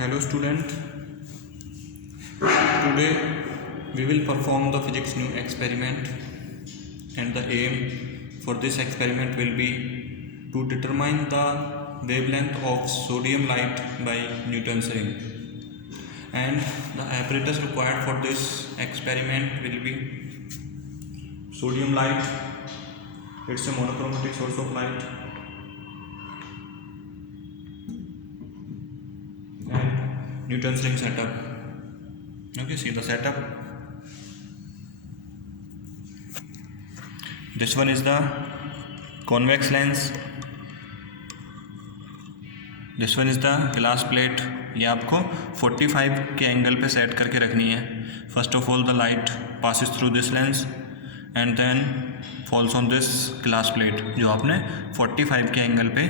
Hello student, today we will perform the physics new experiment, and the aim for this experiment will be to determine the wavelength of sodium light by Newton's ring, and the apparatus required for this experiment will be sodium light. It's a monochromatic source of light, and Newton's ring setup. Okay, see the setup. This one is the convex lens. This one is the glass plate. ये आपको 45 के angle पे set करके रखनी है. First of all the light passes through this lens and then falls on this glass plate जो आपने 45 के एंगल पे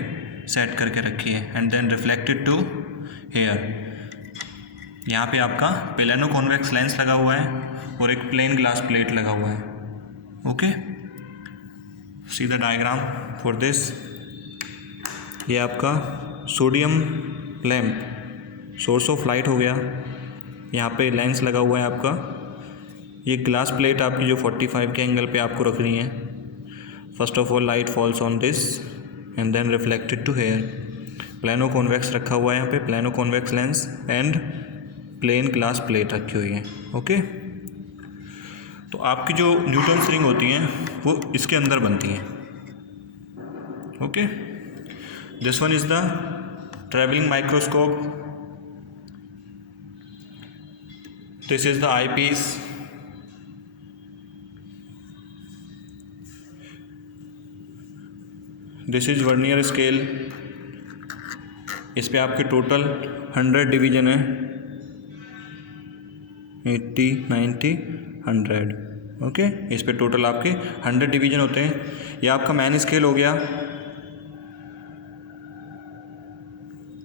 सेट करके रखी है, and then reflected to here. यहाँ पे आपका प्लेनो कॉन्वेक्स लेंस लगा हुआ है और एक प्लेन ग्लास प्लेट लगा हुआ है. Okay, see the diagram for this. ये आपका sodium lamp source of light हो गया. यहाँ पे लेंस लगा हुआ है आपका. ये ग्लास प्लेट आपकी जो 45 के एंगल पे आपको रखनी है. First of all light falls on this and then reflected to here. Plano convex रखा हुआ है यहाँ पे, plano convex lens and plane glass plate रखी हुई है. ओके, तो आपकी जो न्यूटन्स रिंग होती हैं वो इसके अंदर बनती हैं. Okay, this one is the traveling microscope. This is the eyepiece. This is vernier scale. इस पे आपके टोटल 100 डिवीजन है. 80, 90, 100. ओके, इस पे टोटल आपके 100 डिवीजन होते हैं. ये आपका मैन स्केल हो गया.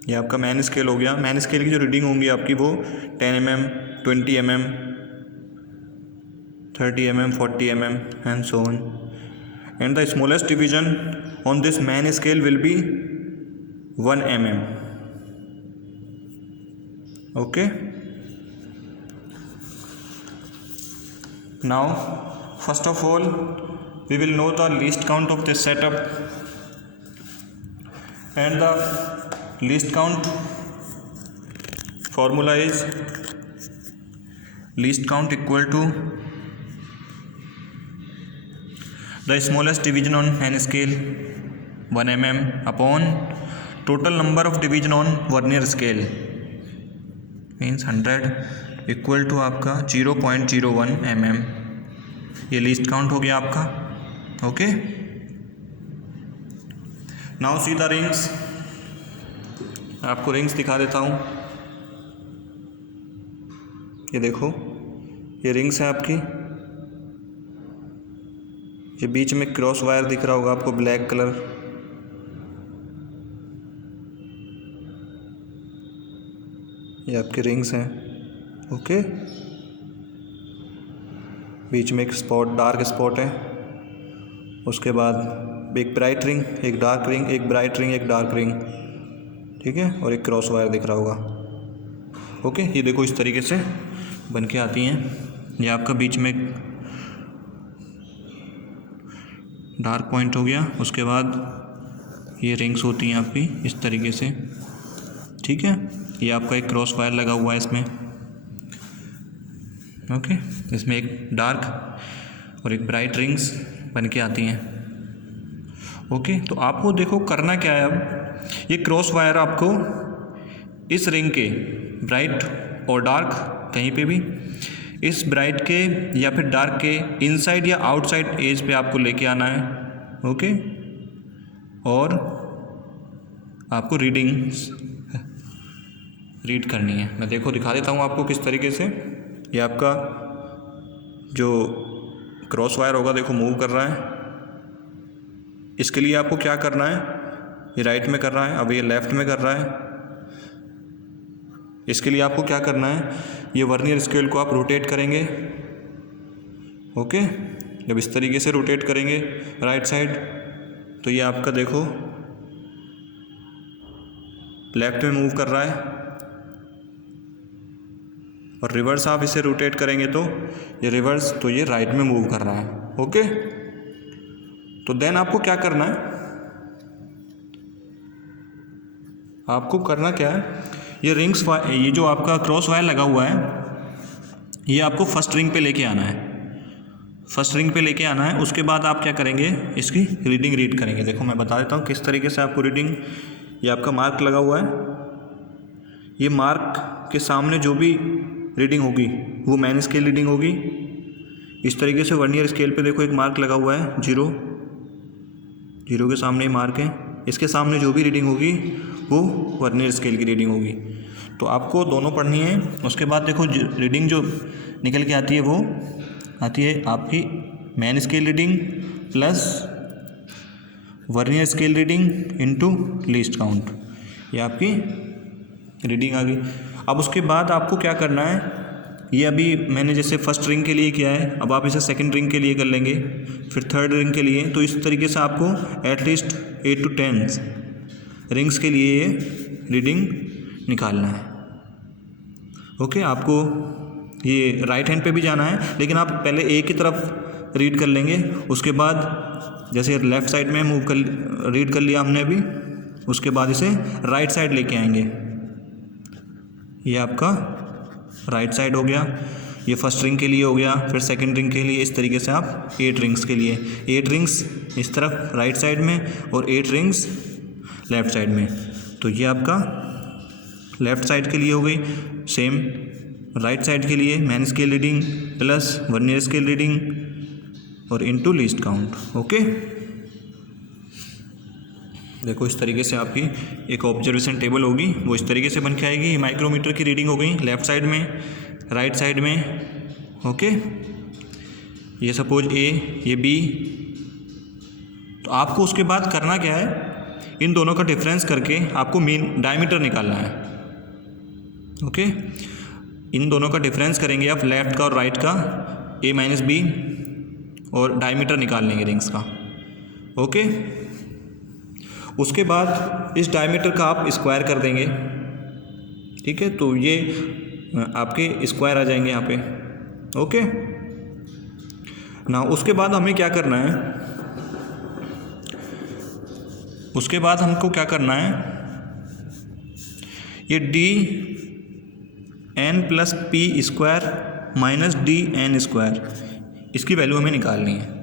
ये आपका मैन स्केल हो गया. मैन स्केल की जो रीडिंग होंगी आपकी वो 10 mm, 20 mm, 30 mm, 40 mm and so on. And the smallest division on this main scale will be 1 mm. Okay, now first of all we will know the least count of this setup, and the least count formula is least count equal to the smallest division on n scale 1 mm upon total number of division on vernier scale means 100 equal to आपका 0.01 mm. ये least count हो गया आपका. Okay, now see the rings. आपको rings दिखा देता हूँ. ये देखो, ये रिंग्स है आपकी. ये बीच में क्रॉस वायर दिख रहा होगा आपको ब्लैक कलर. ये आपकी रिंग्स हैं. ओके, बीच में एक स्पॉट, डार्क स्पॉट है. उसके बाद एक ब्राइट रिंग, एक डार्क रिंग, एक ब्राइट रिंग, एक डार्क रिंग. ठीक है, और एक क्रॉस वायर दिख रहा होगा. ओके, ये देखो इस तरीके से बन के आती हैं. ये आपका बीच में डार्क पॉइंट हो गया. उसके बाद ये रिंग्स होती हैं आपकी इस तरीके से. ठीक है, ये आपका एक क्रॉस वायर लगा हुआ है इसमें. ओके, इसमें एक डार्क और एक ब्राइट रिंग्स बन के आती हैं. ओके, तो आपको देखो करना क्या है. अब ये क्रॉस वायर आपको इस रिंग के ब्राइट और डार्क कहीं पे भी इस ब्राइट के या फिर डार्क के इनसाइड या आउटसाइड एज पे आपको लेके आना है. ओके, और आपको रीडिंग्स रीड करनी है. मैं देखो दिखा देता हूँ आपको किस तरीके से. ये आपका जो क्रॉस वायर होगा देखो मूव कर रहा है. इसके लिए आपको क्या करना है, ये राइट में कर रहा है, अब ये लेफ़्ट में कर रहा है. इसके लिए आपको क्या करना है, ये वर्नियर स्केल को आप रोटेट करेंगे. ओके, जब इस तरीके से रोटेट करेंगे राइट साइड तो ये आपका देखो लेफ़्ट में मूव कर रहा है. और रिवर्स आप इसे रोटेट करेंगे तो ये रिवर्स, तो ये राइट में मूव कर रहा है। ओके, तो देन आपको क्या करना है, आपको करना क्या है, ये रिंग्स, ये जो आपका क्रॉस वायर लगा हुआ है ये आपको फर्स्ट रिंग पे लेके आना है, फर्स्ट रिंग पे लेके आना है। उसके बाद आप क्या करेंगे, इसकी रीडिंग रीड करेंगे। देखो मैं बता देता हूँ किस तरीके से आपको रीडिंग, ये आपका मार्क लगा हुआ है, ये मार्क के सामने जो भी रीडिंग होगी वो मेन स्केल रीडिंग होगी। इस तरीके से वर्नियर स्केल पे देखो एक मार्क लगा हुआ है, जीरो, जीरो के सामने मार्क है, इसके सामने जो भी रीडिंग होगी वो वर्नियर स्केल की रीडिंग होगी। तो आपको दोनों पढ़नी है। उसके बाद देखो रीडिंग जो निकल के आती है वो आती है आपकी main scale reading plus vernier scale reading into least count, ये आपकी रीडिंग आ गई। अब उसके बाद आपको क्या करना है, ये अभी मैंने जैसे फर्स्ट रिंग के लिए किया है, अब आप इसे सेकंड रिंग के लिए कर लेंगे, फिर थर्ड रिंग के लिए। तो इस तरीके से आपको एटलीस्ट 8 to 10 रिंग्स के लिए ये रीडिंग निकालना है। ओके, आपको ये राइट हैंड पे भी जाना है, लेकिन आप पहले ए की तरफ रीड कर लेंगे, उसके बाद जैसे लेफ़्ट साइड में मूव कर रीड कर लिया हमने अभी, उसके बाद इसे राइट साइड लेके आएंगे। ये आपका राइट साइड हो गया, ये फर्स्ट रिंग के लिए हो गया, फिर सेकंड रिंग के लिए। इस तरीके से आप 8 रिंग्स के लिए, 8 रिंग्स इस तरफ राइट साइड में और 8 रिंग्स लेफ़्ट साइड में। तो ये आपका लेफ़्ट साइड के लिए हो गई। सेम राइट साइड के लिए main scale reading plus vernier scale reading और इनटू लीस्ट काउंट। ओके, देखो इस तरीके से आपकी एक ऑब्जर्वेशन टेबल होगी, वो इस तरीके से बन के आएगी। माइक्रोमीटर की रीडिंग हो गई लेफ़्ट साइड में, राइट साइड में। ओके, ये सपोज ए, ये बी। तो आपको उसके बाद करना क्या है, इन दोनों का डिफरेंस करके आपको मीन डायमीटर निकालना है। ओके, इन दोनों का डिफरेंस करेंगे आप, लेफ़्ट का और राइट का, ए माइनस बी, और डायमीटर निकाल लेंगे रिंग्स का। ओके, उसके बाद इस डायमीटर का आप स्क्वायर कर देंगे। ठीक है, तो ये आपके स्क्वायर आ जाएंगे यहाँ पे। ओके ना, उसके बाद हमें क्या करना है, उसके बाद हमको क्या करना है, ये D N plus P square minus D N square, इसकी वैल्यू हमें निकालनी है।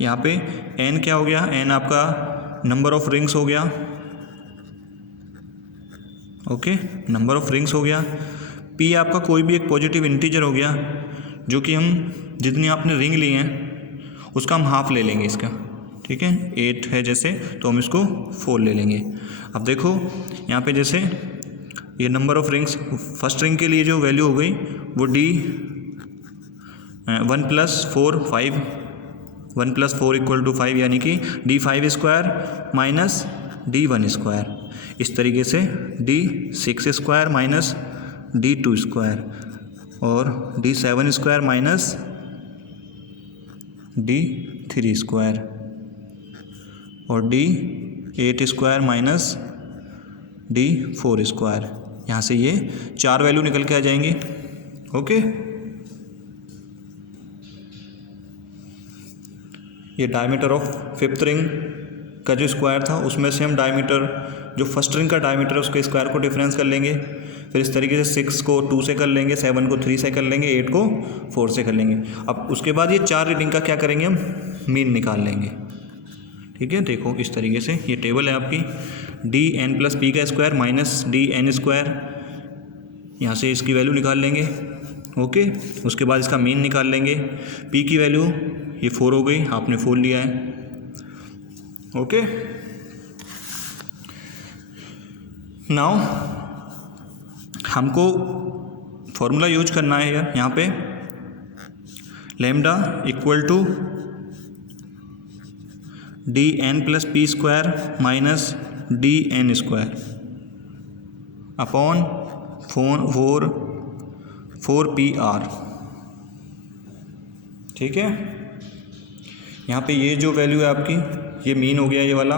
यहाँ पे एन क्या हो गया, एन आपका नंबर ऑफ रिंग्स हो गया। ओके, नंबर ऑफ रिंग्स हो गया। पी आपका कोई भी एक पॉजिटिव इंटीजर हो गया, जो कि हम जितनी आपने रिंग ली हैं उसका हम हाफ ले लेंगे इसका। ठीक है, 8 है जैसे, तो हम इसको 4 ले लेंगे। अब देखो यहाँ पे जैसे ये number of rings, first ring के लिए जो वैल्यू हो गई वो डी 1 + 4 5, 1 + 4 = 5, यानी कि D 5 square minus D 1 square. इस तरीके से D 6 square minus D 2 square और D 7 square minus D 3 square और D 8 square minus D 4 square. यहाँ से ये 4 वैल्यू निकल के आ जाएंगी। ओके, ये डायमीटर ऑफ फिफ्थ रिंग का जो स्क्वायर था उसमें से हम डायमीटर, जो फर्स्ट रिंग का डायमीटर है उसके स्क्वायर को डिफरेंस कर लेंगे। फिर इस तरीके से 6 को 2 से कर लेंगे, 7 को 3 से कर लेंगे, 8 को 4 से कर लेंगे। अब उसके बाद ये 4 रीडिंग का क्या करेंगे, हम मीन निकाल लेंगे। ठीक है, देखो इस तरीके से ये टेबल है आपकी, डी एन प्लस पी का square minus D N square, यहाँ से इसकी वैल्यू निकाल लेंगे। ओके, उसके बाद इसका मीन निकाल लेंगे। पी की वैल्यू ये 4 हो गई, आपने 4 लिया है। ओके, नाउ हमको फॉर्मूला यूज करना है यहाँ पे, lambda equal to D N plus P square minus D N square upon 4 P R. ठीक है, यहाँ पे ये जो वैल्यू है आपकी, ये मीन हो गया ये वाला।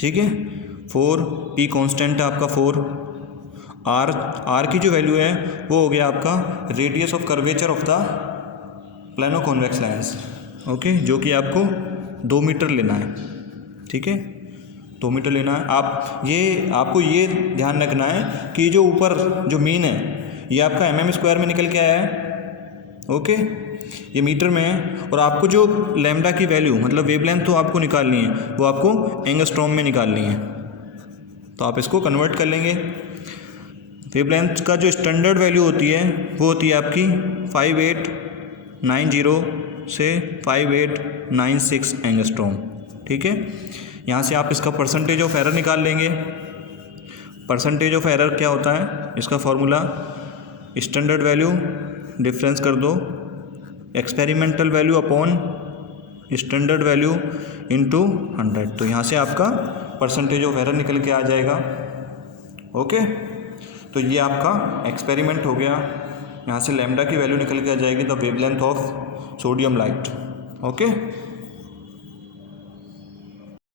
ठीक है, 4 पी कांस्टेंट है आपका 4 आर की जो वैल्यू है वो हो गया आपका radius of curvature of the plano convex lens, okay, जो कि आपको 2 मीटर लेना है, ठीक है, 2 मीटर लेना है। आपको ये ध्यान रखना है कि जो ऊपर जो मीन है ये आपका mm² में निकल के आया है, ओके, ये मीटर में है, और आपको जो लैम्डा की वैल्यू मतलब वेवलेंथ तो आपको निकालनी है, वो आपको एंगस्ट्रॉम में निकालनी है, तो आप इसको कन्वर्ट कर लेंगे। वेवलेंथ का जो स्टैंडर्ड वैल्यू होती है वो होती है आपकी 5890 से 5896 एंगस्ट्रॉम, ठीक है। यहाँ से आप इसका परसेंटेज ऑफ एरर निकाल लेंगे। परसेंटेज ऑफ एरर क्या होता है, इसका फॉर्मूला स्टैंडर्ड वैल्यू डिफरेंस कर दो experimental value upon standard value into 100, तो यहाँ से आपका परसेंटेज ऑफ एरर निकल के आ जाएगा, ओके। तो ये आपका एक्सपेरिमेंट हो गया, यहाँ से लैम्डा की वैल्यू निकल के आ जाएगी the wavelength of sodium light, okay.